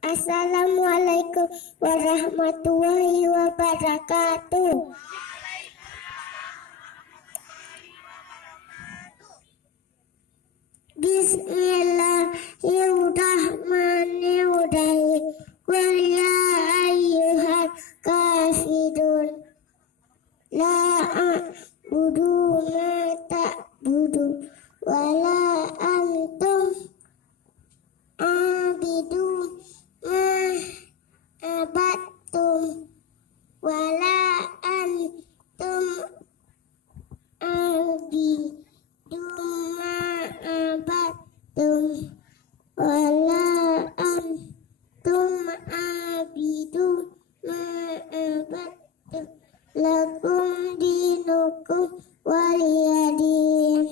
Assalamualaikum warahmatullahi wabarakatuh. Bismillahirrahmanirrahim. Qul ya ayyuhal kafirun la a'budu ma ta'budu wa la antum abidu ma abattum wa la antum abidu ma abattum wa la antum abidu ma abattum lakum dinukum waliyadin.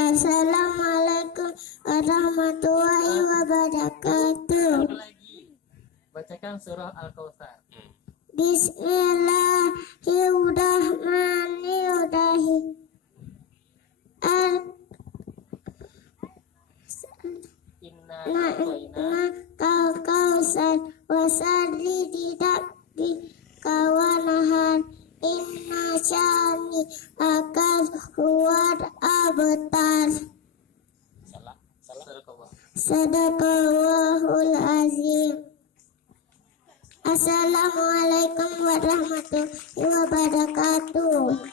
Assalamualaikum warahmatullahi wabarakatuh. Bacakan surah Al-Kautsar. Bismillahirrahmanirrahim. Inna Kausar wasari tidak di kawanahan. Inna syami akan huwar abtar. Sadaqallahul azim. Assalamualaikum warahmatullahi wabarakatuh.